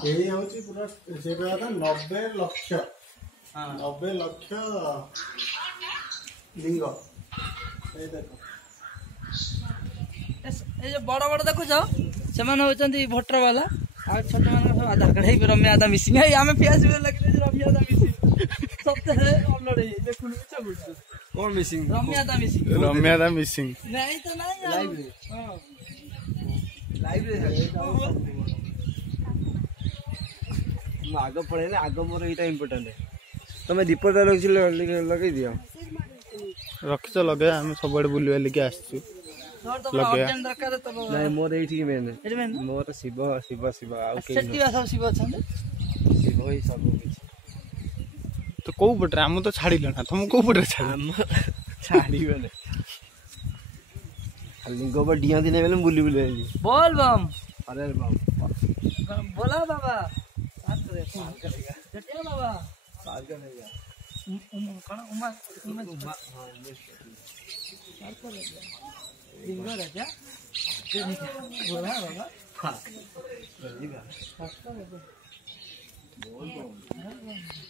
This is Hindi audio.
यही हूँ पूरा से 90 लक्ष 90 लक्ष लिंग देख जो बड़ बड़ देखुच से होती भोटर वाला आ छोट मान सब आधार कार्ड है रम्या आधा मिसिंग है आम फेसबुक लगे रम्या आधा मिसिंग सप्ताहे अपलोड है देखुन कौन मिसिंग रम्या आधा मिसिंग नहीं तो नहीं लाइव आग पड़े ना आग मोर यहाँ इम्पोर्टाट है तुम दीपटा लगे दियो रखी तो लगे आम सब बुल बालिक आसचु नहीं मोर ये मेन मोर शिव शिव शिव सब शिव अच्छा शिव ही सब तो कौ पटे आम तो छाड़ ना तुम कौ पटे छाड़ी लिंग पर डिया दिन बेले बुली बुली बोल बम अरे बम बोला बाबा बाबा पार करेगा उमा लिंग राजा बोला बाबा